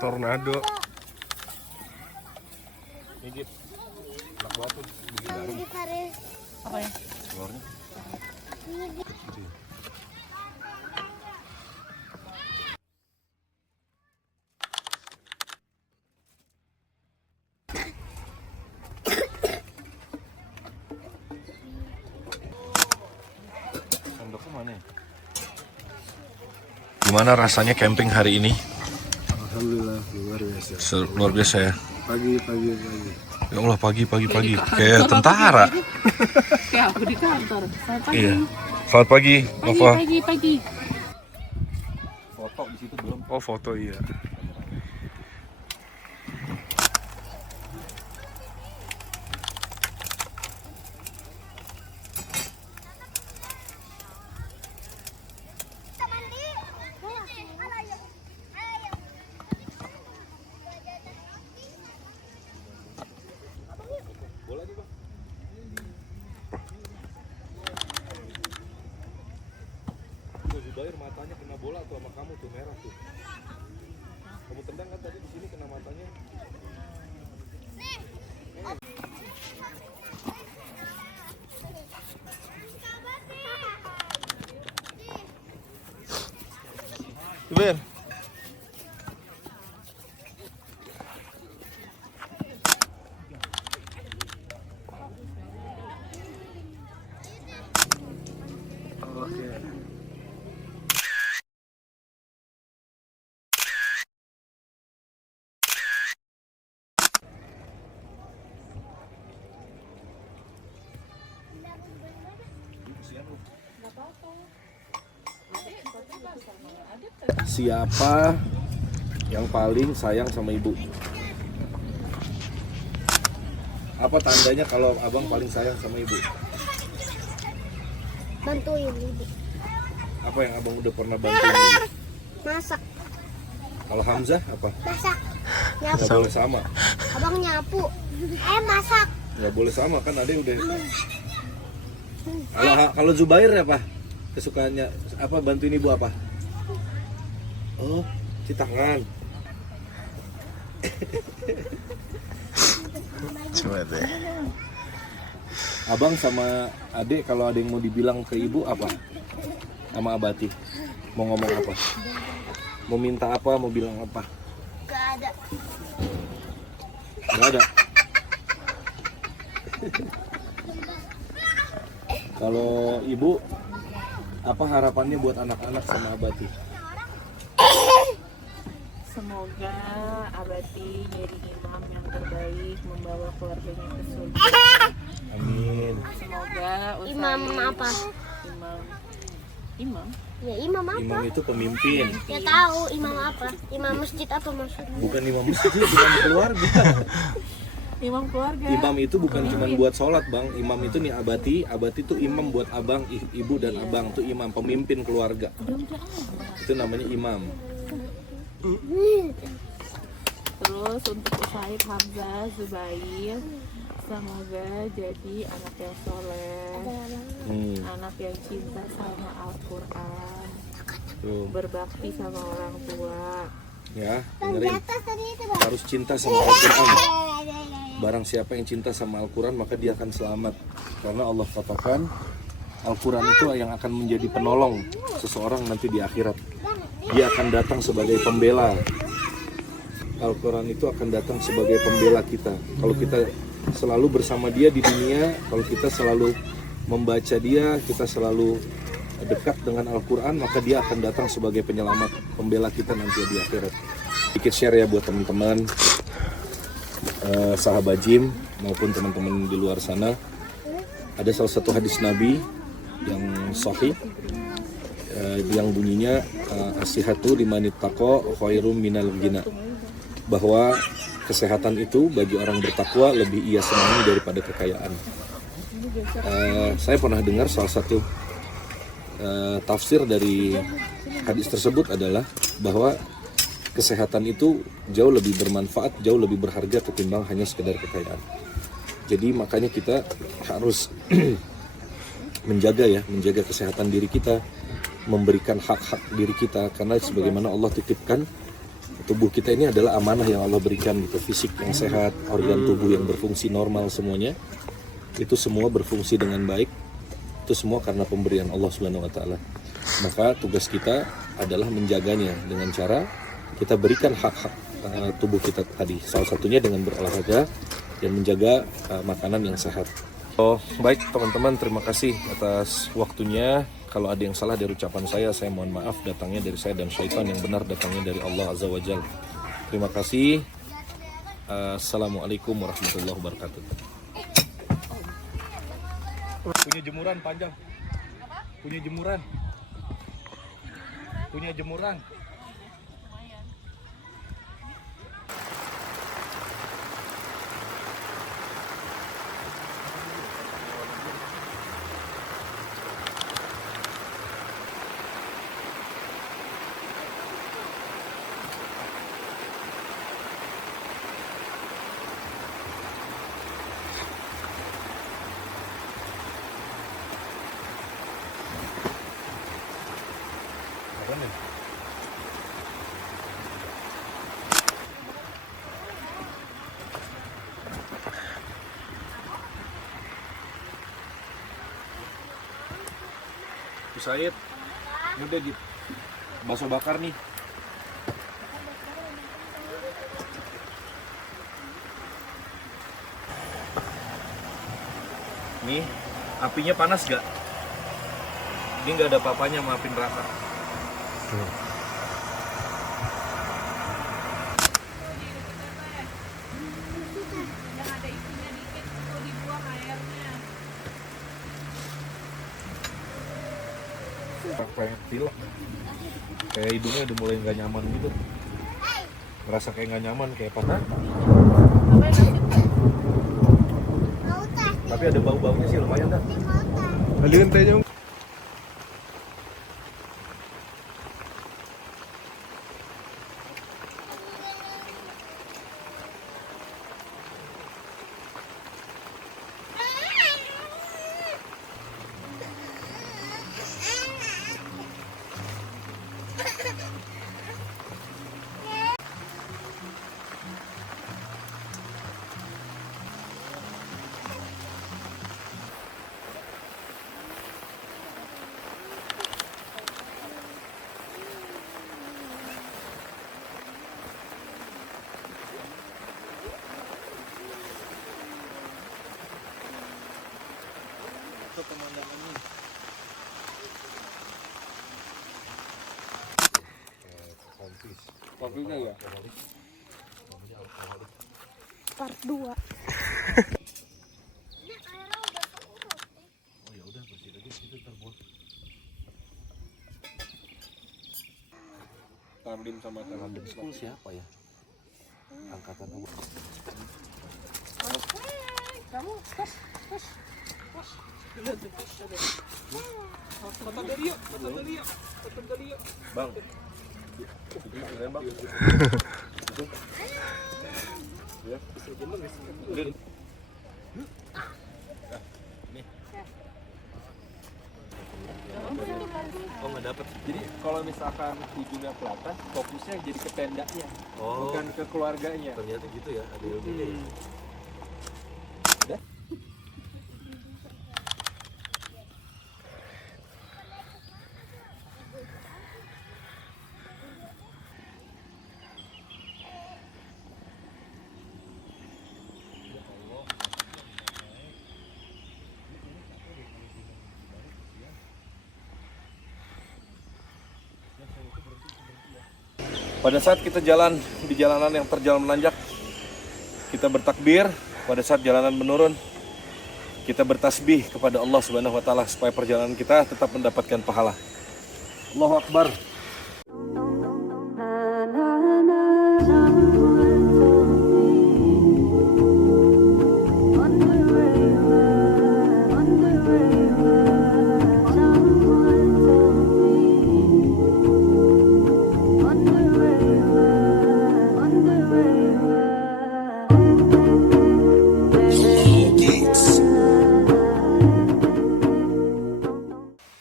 tornado. Gigit. Enak banget tuh. Apa ya? Telurnya. Sendoknya mana ya? Gimana rasanya camping hari ini? Alhamdulillah luar biasa. Luar biasa ya. Pagi. Ya Allah pagi. Kayak tentara. Kayak aku di kantor. Selamat pagi. Iya. Selamat pagi, Nova. Pagi. Foto di situ belum? Oh foto iya. Zubair matanya kena bola tuh sama kamu tuh merah tuh. Kamu tendang kan tadi di sini kena matanya. Zubair. Siapa yang paling sayang sama ibu? Apa tandanya kalau abang paling sayang sama ibu? Bantuin ibu Apa yang abang udah pernah bantuin ibu? masak. Kalau Hamzah apa? Masak Nggak nyapu. boleh sama. Abang nyapu, masak. Nggak boleh sama kan ada udah. Kalau Zubair apa? Kesukaannya apa, bantuin ibu apa? Oh, cuci tangan. Coba deh. Abang sama adik kalau ada yang mau dibilang ke ibu apa? Sama Abati. Mau ngomong apa? Mau minta apa? Mau bilang apa? Gak ada. Nggak ada. Kalau ibu, apa harapannya buat anak-anak sama Abati? Semoga Abati jadi imam yang terbaik, membawa keluarganya ke surga. Amin. Semoga usai Imam apa? Imam. Ya imam apa? Imam itu pemimpin. Ya tahu imam apa? Imam masjid apa maksudnya? Bukan imam masjid, imam keluarga. Imam keluarga. Imam itu bukan cuma buat sholat bang. Imam itu nih Abati itu imam buat abang, ibu dan abang tuh imam, pemimpin keluarga. Itu namanya imam. Terus untuk Usaid, Hamzah, Zubair, semoga jadi anak yang soleh, anak yang cinta sama Al-Quran, berbakti sama orang tua. Ya, dengerin. Harus cinta sama Al-Quran. Barang siapa yang cinta sama Al-Quran maka dia akan selamat. Karena Allah katakan Al-Quran itu yang akan menjadi penolong seseorang nanti di akhirat. Dia akan datang sebagai pembela. Al-Quran itu akan datang sebagai pembela kita. Kalau kita selalu bersama dia di dunia, kalau kita selalu membaca dia, kita selalu dekat dengan Al-Quran, maka dia akan datang sebagai penyelamat, pembela kita nanti di akhirat. Sedikit share ya buat teman-teman sahabat Jim maupun teman-teman di luar sana. Ada salah satu hadis Nabi yang sahih yang bunyinya asihatu limanit taqo khairum minal ghina, bahwa kesehatan itu bagi orang bertakwa lebih ia senangi daripada kekayaan. Saya pernah dengar salah satu tafsir dari hadis tersebut adalah bahwa kesehatan itu jauh lebih bermanfaat, jauh lebih berharga ketimbang hanya sekedar kekayaan. Jadi makanya kita harus menjaga kesehatan diri kita, memberikan hak-hak diri kita, karena sebagaimana Allah titipkan tubuh kita ini adalah amanah yang Allah berikan gitu, fisik yang sehat, organ tubuh yang berfungsi normal semuanya, itu semua berfungsi dengan baik, itu semua karena pemberian Allah Subhanahu wa taala. Maka tugas kita adalah menjaganya dengan cara kita berikan hak-hak tubuh kita tadi, salah satunya dengan berolahraga dan menjaga makanan yang sehat. Oh, baik teman-teman, terima kasih atas waktunya. Kalau ada yang salah dari ucapan saya mohon maaf, datangnya dari saya dan syaitan, yang benar datangnya dari Allah Azza wa Jalla. Terima kasih. Assalamualaikum warahmatullahi wabarakatuh. Punya jemuran panjang. Punya jemuran. Punya jemuran. Said, ini udah di bakso bakar nih. Nih, apinya panas gak? Ini nggak ada apa-apanya, maafin rata. Kayak pilek, kayak hidungnya udah mulai nggak nyaman gitu, ngerasa kayak nggak nyaman, kayak panas. Tapi ada bau-baunya sih lumayan dah. Alirin tayo. Pemandangannya. Konfisnya ya? Part 2. Oh ya udah, bersih aja situ terbuat. Tardim sama Tardim School siapa ya? Angkatan Kamu tos. Foto dulu yuk. Bang. Keren bang. Ya, bisa jelas nih. Oh nggak dapet. Jadi kalau misalkan ujungnya pelatan, fokusnya jadi ke tendanya, Oh, bukan ke keluarganya. ternyata gitu ya, ada ilmunya ya. Pada saat kita jalan di jalanan yang terjal menanjak, kita bertakbir. Pada saat jalanan menurun, kita bertasbih kepada Allah Subhanahu wa taala supaya perjalanan kita tetap mendapatkan pahala. Allahu Akbar.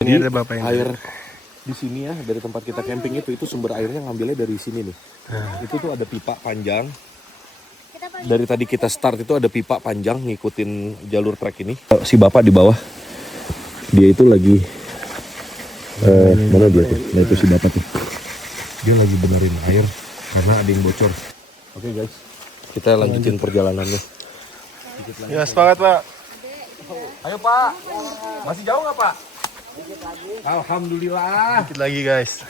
Ini ada bapak yang Air di sini ya, dari tempat kita camping itu sumber airnya ngambilnya dari sini nih. Itu tuh ada pipa panjang. Dari tadi kita start itu ada pipa panjang ngikutin jalur trek ini. Si bapak di bawah, dia itu lagi mana dia tuh? Nah itu si bapak tuh, dia lagi benerin air karena ada yang bocor. Oke guys, kita lanjutin perjalanannya. Ya semangat Pak. Ayo Pak, masih jauh nggak Pak? Alhamdulillah. Dikit lagi guys.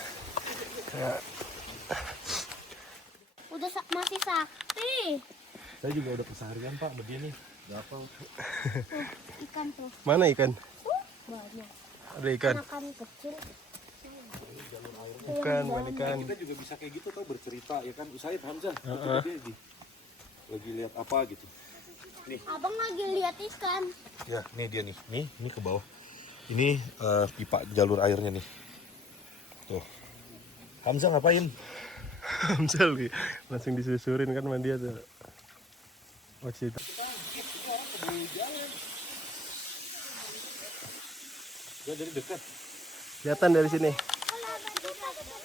Udah masih sakti. Saya juga udah keseharian Pak begini. Gampang. Ikan tuh Mana ikan? banyak. Ada ikan. Ikan kecil. Bukan ikan. Kita juga bisa kayak gitu tuh bercerita ya kan. Usahain Hamzah. Dia lagi lihat apa gitu. Abang lagi lihat ikan. Ya, nih dia nih. Nih ke bawah. Ini pipa jalur airnya nih. Tuh. Hamzah ngapain? Hamzah langsung disusurin kan sama dia tuh. Waktu itu. Dia dari dekat. Kelihatan dari sini.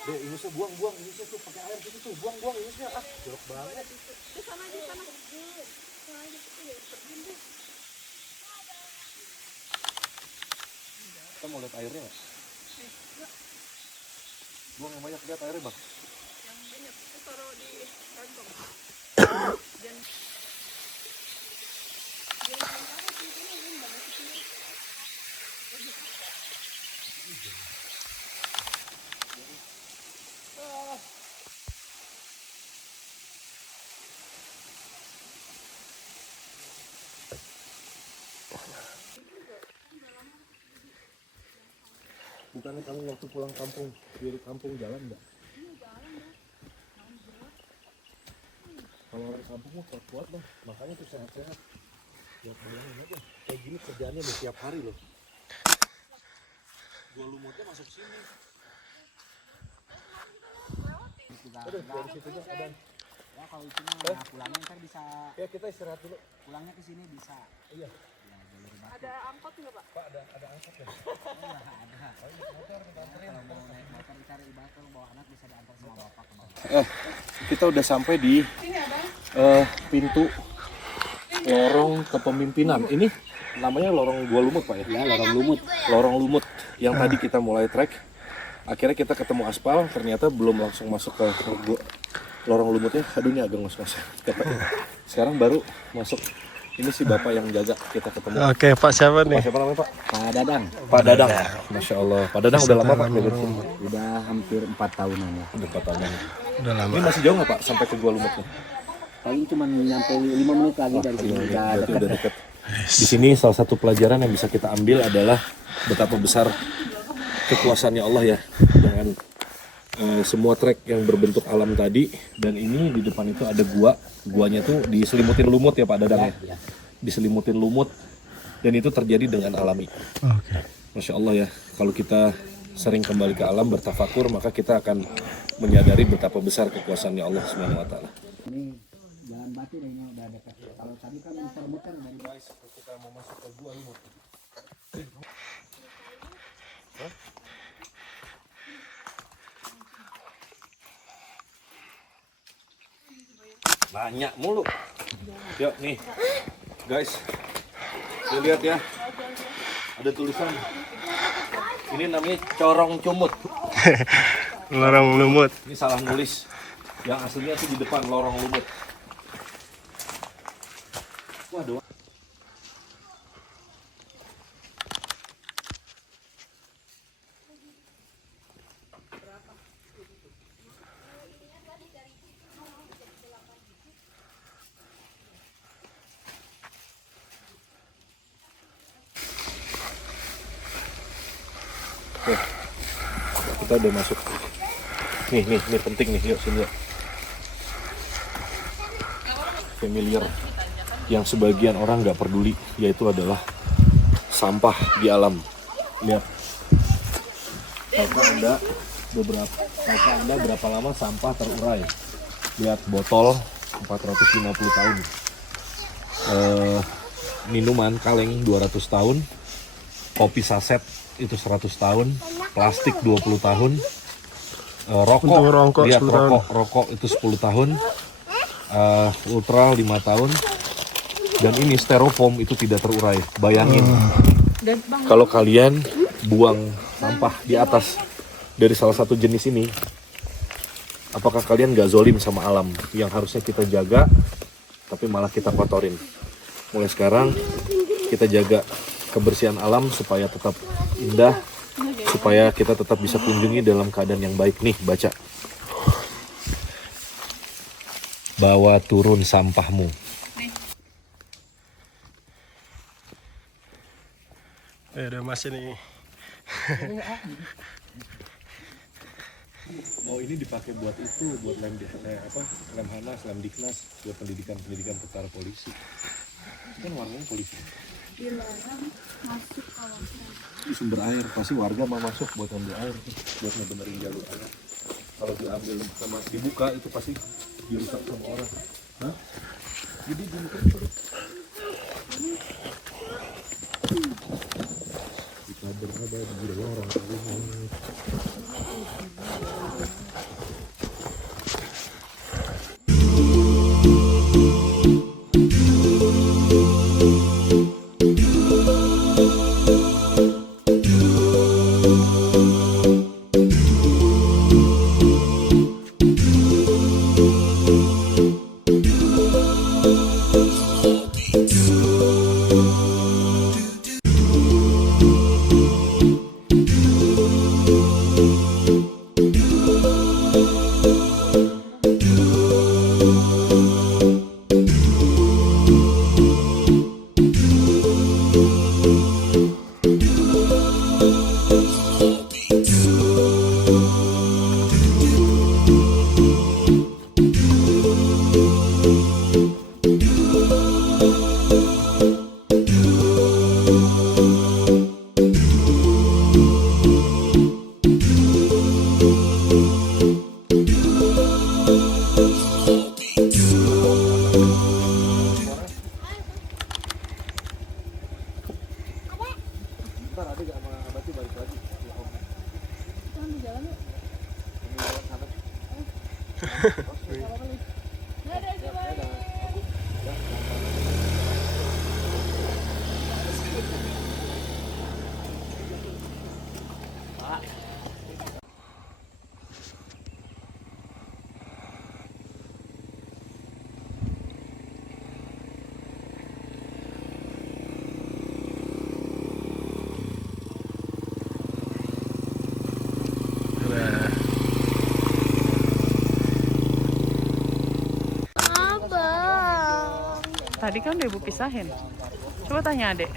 Deh, Inusnya buang, Inusnya tuh pakai air gitu tuh, buang Inusnya. Ah, jorok banget. Kita mau lihat airnya nggak? Buang yang banyak, lihat airnya Bang. Yang banyak itu taruh di kantong. Bukannya kamu waktu pulang kampung, dari kampung jalan enggak? Kalau orang kampung mah kuat-kuat lah, makanya tuh sehat-sehat. Buat bayangin aja, kayak gini kerjaannya udah tiap hari loh. Gua lumutnya masuk sini. Aduh, dari situnya ada. Ya kalau itu mah pulangnya ntar bisa. Ya kita istirahat dulu. Pulangnya ke sini bisa. Iya. Ada angkot nggak Pak? Pak ada angkot ya? Ada. Kalau mau naik motor cari Ibatu bawa anak bisa diantar sama bapak ke bawah. Kita udah sampai di pintu lorong kepemimpinan. Ini namanya lorong Gua Lumut Pak ya? Ya lorong lumut. Lorong Lumut yang tadi kita mulai trek. Akhirnya kita ketemu aspal, ternyata belum langsung masuk ke lorong lumutnya. Aduh ini agak ngos-ngos. Sekarang baru masuk. Ini si bapak yang jaga kita ketemu. Oke Pak siapa nih? Pak siapa namanya Pak? Pak Dadang. Pak Dadang. Masya Allah. Pak Dadang udah lama Pak jaga di sini? Udah hampir 4 tahunan ya. Udah 4 tahun. Udah lama. Ini masih jauh nggak Pak sampai ke Gua Lumutnya? Paling cuma nyampe 5 menit lagi dari sini. Berarti udah dekat. Di sini salah satu pelajaran yang bisa kita ambil adalah betapa besar kekuasaannya Allah ya, dengan semua trek yang berbentuk alam tadi. Dan ini di depan itu ada guanya tuh diselimutin lumut ya Pak Dadang ya, diselimutin lumut, dan itu terjadi dengan alami. Masya Allah ya, kalau kita sering kembali ke alam bertafakur, maka kita akan menyadari betapa besar kekuasaannya Allah Subhanahu Wa Taala. Ini jalan batu deh, ini udah dekat. Kalau tadi kan muter-muter dari Guys, kita mau masuk ke Gua Lumut. Nanya mulu. Yuk nih, guys, lihat ya, ada tulisan. Ini namanya corong cumut. Lorong lumut. Ini salah nulis. Yang aslinya tuh di depan lorong lumut. Waduh. Oke, kita udah masuk. Nih penting nih, yuk sini yuk. Familiar yang sebagian orang nggak peduli, yaitu adalah sampah di alam. Lihat, tahukah anda berapa lama sampah terurai? Lihat, botol 450 tahun, minuman kaleng 200 tahun, kopi saset itu 100 tahun, plastik 20 tahun, rokok, Untuk rokok lihat 10 tahun. rokok itu 10 tahun, ultra 5 tahun, dan ini styrofoam itu tidak terurai. Bayangin, Dan bang, kalau kalian buang sampah di atas dari salah satu jenis ini, apakah kalian nggak zolim sama alam yang harusnya kita jaga, tapi malah kita kotorin? Mulai sekarang kita jaga kebersihan alam supaya tetap indah, supaya kita tetap bisa kunjungi dalam keadaan yang baik. Nih, baca. Bawa turun sampahmu. Ada masih nih. Oh, ini dipakai buat itu, buat Lemhanas, Lemdiknas, buat pendidikan tentara polisi. Kan warnanya polisi. Dilarang masuk kawasan. Ini sumber air, pasti warga mau masuk buat ambil air, buat ngebenerin jalur air. Kalau diambil sama dibuka itu pasti dirusak sama orang. Hah? Jadi dibuka terus. Kita berada di lorong ini. Abang. tadi kan udah ibu pisahin. Coba tanya adek.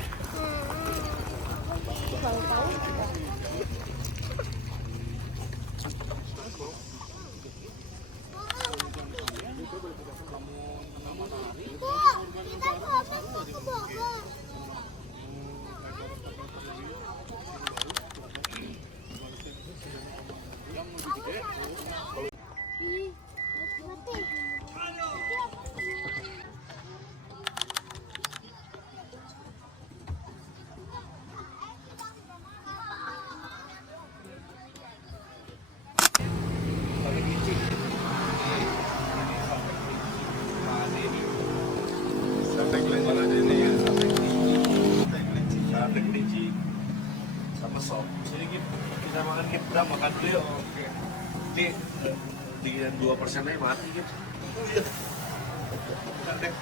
Kita proses mau ke Bogor. Ih, mati. Sate kelinci sama sop. Jadi kita makan kita makan dulu yuk. Oke. Di 2% aja mati gitu. Makan deh.